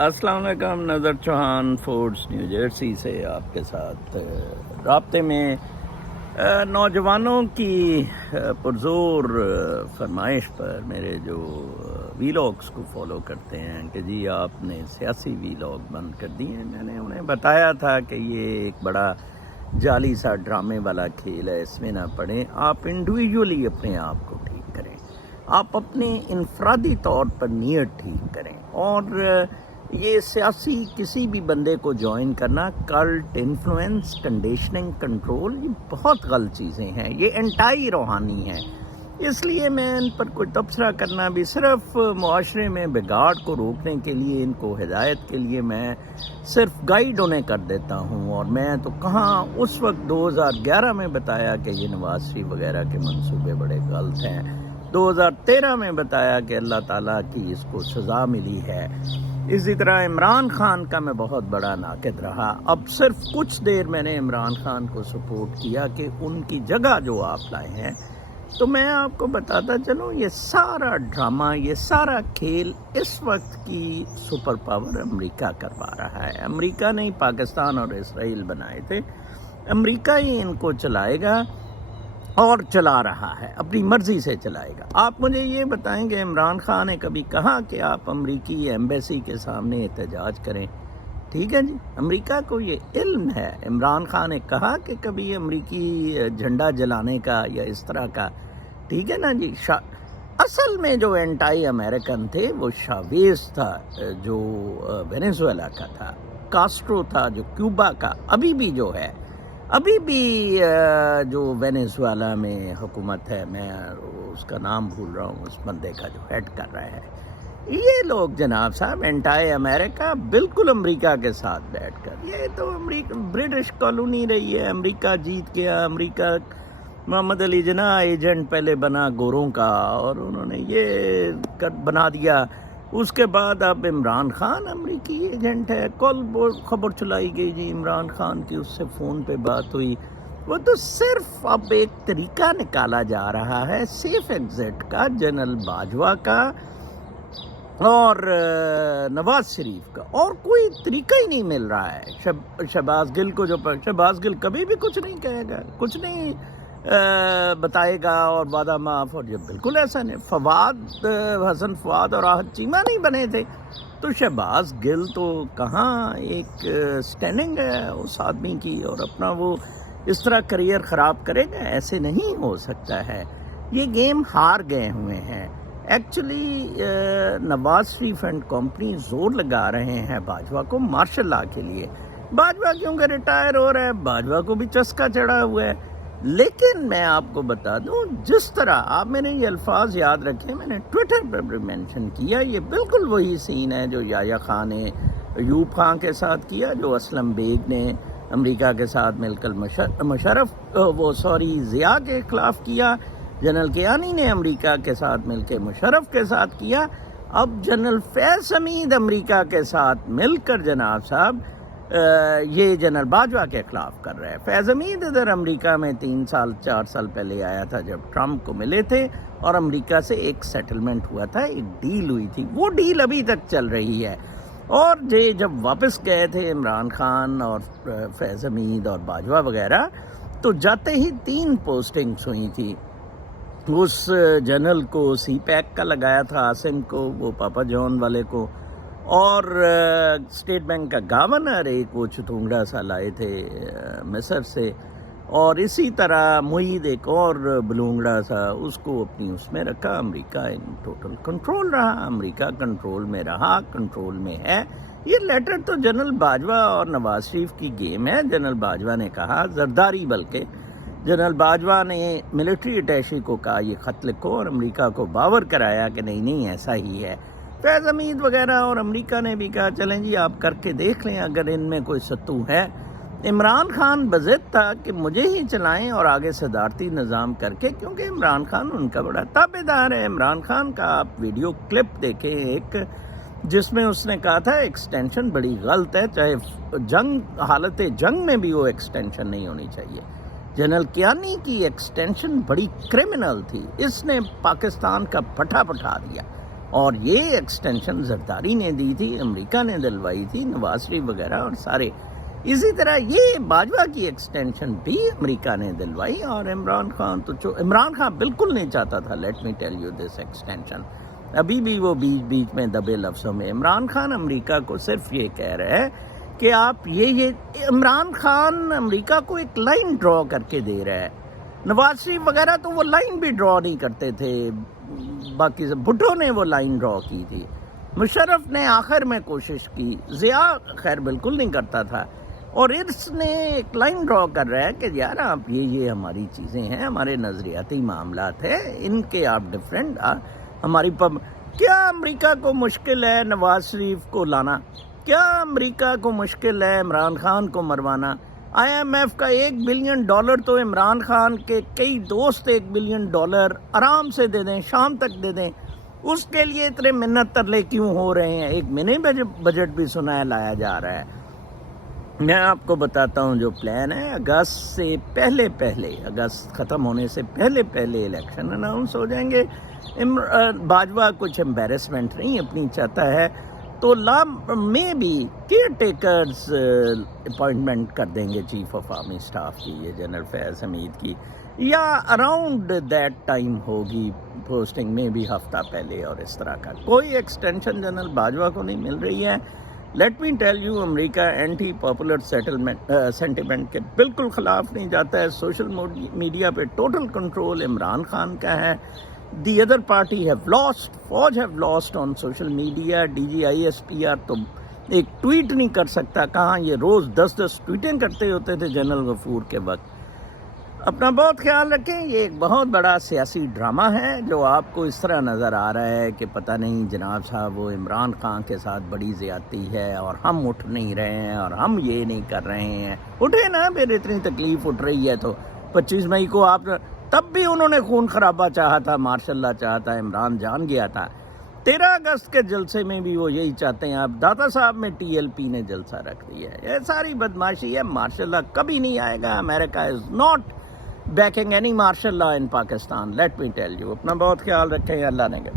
السلام علیکم، نظر چوہان فورڈس نیو جرسی سے آپ کے ساتھ رابطے میں نوجوانوں کی پرزور فرمائش پر میرے جو ویلاگس کو فالو کرتے ہیں کہ جی آپ نے سیاسی ویلاگ بند کر دیے ہیں. میں نے انہیں بتایا تھا کہ یہ ایک بڑا جعلی سا ڈرامے والا کھیل ہے، اس میں نہ پڑیں. آپ انڈیویجولی اپنے آپ کو ٹھیک کریں، آپ اپنے انفرادی طور پر نیت ٹھیک کریں. اور یہ سیاسی کسی بھی بندے کو جوائن کرنا، کلٹ، انفلوئنس، کنڈیشننگ، کنٹرول، یہ بہت غلط چیزیں ہیں، یہ انٹائی روحانی ہیں. اس لیے میں ان پر کوئی تبصرہ کرنا بھی صرف معاشرے میں بگاڑ کو روکنے کے لیے، ان کو ہدایت کے لیے میں صرف گائیڈ انہیں کر دیتا ہوں. اور میں تو کہاں اس وقت 2011 میں بتایا کہ یہ نواز شریف وغیرہ کے منصوبے بڑے غلط ہیں، 2013 میں بتایا کہ اللہ تعالیٰ کی اس کو سزا ملی ہے. اسی طرح عمران خان کا میں بہت بڑا ناقد رہا. اب صرف کچھ دیر میں نے عمران خان کو سپورٹ کیا کہ ان کی جگہ جو آپ لائے ہیں. تو میں آپ کو بتاتا چلوں، یہ سارا ڈرامہ، یہ سارا کھیل اس وقت کی سپر پاور امریکہ کروا رہا ہے. امریکہ نے ہی پاکستان اور اسرائیل بنائے تھے، امریکہ ہی ان کو چلائے گا اور چلا رہا ہے، اپنی مرضی سے چلائے گا. آپ مجھے یہ بتائیں کہ عمران خان نے کبھی کہا کہ آپ امریکی ایمبیسی کے سامنے احتجاج کریں؟ ٹھیک ہے جی، امریکہ کو یہ علم ہے. عمران خان نے کہا کہ کبھی امریکی جھنڈا جلانے کا یا اس طرح کا، ٹھیک ہے نا جی. اصل میں جو اینٹائی امریکن تھے وہ شاویز تھا جو وینیزویلا کا تھا، کاسٹرو تھا جو کیوبا کا، ابھی بھی جو ہے، ابھی بھی جو وینیزویلا میں حکومت ہے، میں اس کا نام بھول رہا ہوں، اس بندے کا جو ہیڈ کر رہا ہے. یہ لوگ جناب صاحب اینٹائی امریکہ، بالکل امریکہ کے ساتھ بیٹھ کر، یہ تو امریکہ برٹش کالونی رہی ہے، امریکہ جیت گیا. امریکہ محمد علی جناح ایجنٹ پہلے بنا گوروں کا، اور انہوں نے یہ بنا دیا. اس کے بعد اب عمران خان امریکی ایجنٹ ہے. کل خبر چلائی گئی جی عمران خان کی، اس سے فون پہ بات ہوئی. وہ تو صرف اب ایک طریقہ نکالا جا رہا ہے سیف ایگزٹ کا، جنرل باجوہ کا اور نواز شریف کا، اور کوئی طریقہ ہی نہیں مل رہا ہے. شہباز گل کو شہباز گل کبھی بھی کچھ نہیں کہے گا، کچھ نہیں بتائے گا اور وعدہ معاف. اور یہ بالکل ایسا نہیں. حسن فواد اور راحت چیمہ نہیں بنے تھے، تو شہباز گل تو کہاں ایک سٹینڈنگ ہے اس آدمی کی، اور اپنا وہ اس طرح کریئر خراب کرے گا؟ ایسے نہیں ہو سکتا ہے. یہ گیم ہار گئے ہوئے ہیں. Actually Nawaz Sharif and company زور لگا رہے ہیں باجوہ کو مارشل لا کے لیے. باجوہ کیونکہ ریٹائر ہو رہا ہے، باجوہ کو بھی چسکا چڑھا ہوا ہے. لیکن میں آپ کو بتا دوں، جس طرح آپ میں نے یہ الفاظ یاد رکھے، میں نے ٹویٹر پر بھی مینشن کیا، یہ بالکل وہی سین ہے جو یحییٰ خان نے ایوب خان کے ساتھ کیا، جو اسلم بیگ نے امریکہ کے ساتھ مل کر ضیاء کے خلاف کیا، جنرل کیانی نے امریکہ کے ساتھ مل کے مشرف کے ساتھ کیا. اب جنرل فیض حمید امریکہ کے ساتھ مل کر جناب صاحب یہ جنرل باجوہ کے خلاف کر رہے ہیں. فیض حمید ادھر امریکہ میں 4 سال پہلے آیا تھا جب ٹرمپ کو ملے تھے، اور امریکہ سے ایک سیٹلمنٹ ہوا تھا، ایک ڈیل ہوئی تھی، وہ ڈیل ابھی تک چل رہی ہے. اور جب واپس گئے تھے عمران خان اور فیض حمید اور باجوہ وغیرہ، تو جاتے ہی 3 پوسٹنگز ہوئی تھی. اس جنرل کو سی پیک کا لگایا تھا، عاصم کو وہ پاپا جون والے کو، اور اسٹیٹ بینک کا گورنر ایک وہ چتونگڑا سا لائے تھے مصر سے، اور اسی طرح معید ایک اور بلونگڑا سا، اس کو اپنی اس میں رکھا. امریکہ ان ٹوٹل کنٹرول رہا، امریکہ کنٹرول میں رہا، کنٹرول میں ہے. یہ لیٹر تو جنرل باجوہ اور نواز شریف کی گیم ہے. جنرل باجوہ نے کہا، زرداری بلکہ جنرل باجوہ نے ملٹری اٹیشی کو کہا یہ خط لکھو، اور امریکہ کو باور کرایا کہ نہیں ایسا ہی ہے. فیض حمید وغیرہ اور امریکہ نے بھی کہا چلیں جی آپ کر کے دیکھ لیں اگر ان میں کوئی ستو ہے. عمران خان بضد تھا کہ مجھے ہی چلائیں اور آگے صدارتی نظام کر کے، کیونکہ عمران خان ان کا بڑا تابع دار ہے. عمران خان کا آپ ویڈیو کلپ دیکھیں ایک، جس میں اس نے کہا تھا ایکسٹینشن بڑی غلط ہے، چاہے حالت جنگ میں بھی وہ ایکسٹینشن نہیں ہونی چاہیے. جنرل کیانی کی ایکسٹینشن بڑی کرمنل تھی، اس نے پاکستان کا پٹھا پٹھا دیا. اور یہ ایکسٹینشن زرداری نے دی تھی، امریکہ نے دلوائی تھی، نواز شریف وغیرہ اور سارے. اسی طرح یہ باجوہ کی ایکسٹینشن بھی امریکہ نے دلوائی. اور عمران خان بالکل نہیں چاہتا تھا، late me tell you this extension. ابھی بھی وہ بیچ میں دبے لفظوں میں عمران خان امریکہ کو صرف یہ کہہ رہے ہیں کہ آپ یہ عمران خان امریکہ کو ایک لائن ڈرا کر کے دے رہا ہے. نواز شریف وغیرہ تو وہ لائن بھی ڈرا نہیں کرتے تھے، باقی بھٹو نے وہ لائن ڈرا کی تھی، مشرف نے آخر میں کوشش کی، ضیاء خیر بالکل نہیں کرتا تھا. اور اس نے ایک لائن ڈرا کر رہا ہے کہ یار آپ یہ ہماری چیزیں ہیں، ہمارے نظریاتی معاملات ہیں، ان کے آپ ڈفرینٹ ہماری کیا امریکہ کو مشکل ہے نواز شریف کو لانا؟ کیا امریکہ کو مشکل ہے عمران خان کو مروانا؟ IMF کا $1 بلین تو عمران خان کے کئی دوست $1 بلین آرام سے دے دیں، شام تک دے دیں. اس کے لیے اتنے منت ترلے کیوں ہو رہے ہیں؟ ایک منی بجٹ بھی سنا ہے لایا جا رہا ہے. میں آپ کو بتاتا ہوں جو پلان ہے، اگست سے پہلے اگست ختم ہونے سے پہلے الیکشن اناؤنس ہو جائیں گے. باجوہ کچھ امبیرسمنٹ نہیں اپنی چاہتا ہے تو میں بھی کیئر ٹیکرز اپوائنٹمنٹ کر دیں گے چیف آف آرمی اسٹاف کی، یہ جنرل فیض حمید کی، یا اراؤنڈ دیٹ ٹائم ہوگی پوسٹنگ میں بھی ہفتہ پہلے. اور اس طرح کا کوئی ایکسٹینشن جنرل باجوہ کو نہیں مل رہی ہے. Let me tell you, America anti popular sentiment کے بالکل خلاف نہیں جاتا ہے. سوشل میڈیا پہ ٹوٹل کنٹرول عمران خان کا ہے. دی ادر پارٹی فوج have lost on social media. DGISPR تو ایک ٹویٹ نہیں کر سکتا. کہاں یہ روز 10 ٹویٹیں کرتے ہوتے تھے جنرل غفور کے وقت. اپنا بہت خیال رکھیں. یہ ایک بہت بڑا سیاسی ڈرامہ ہے جو آپ کو اس طرح نظر آ رہا ہے کہ پتہ نہیں جناب صاحب وہ عمران خان کے ساتھ بڑی زیادتی ہے اور ہم اٹھ نہیں رہے ہیں اور ہم یہ نہیں کر رہے ہیں. اٹھے نا، پھر اتنی تکلیف اٹھ رہی ہے تو 25 مئی کو آپ تب بھی انہوں نے خون خرابہ چاہا تھا، مارشاء اللہ چاہا تھا، عمران جان گیا تھا. 13 اگست کے جلسے میں بھی وہ یہی چاہتے ہیں. اب داتا صاحب میں TLP نے جلسہ رکھ دیا ہے. یہ ساری بدماشی ہے. مارشاء اللہ کبھی نہیں آئے گا. America is not backing any martial law in Pakistan. Let me tell you. اپنا بہت خیال رکھیں. اللہ نے کے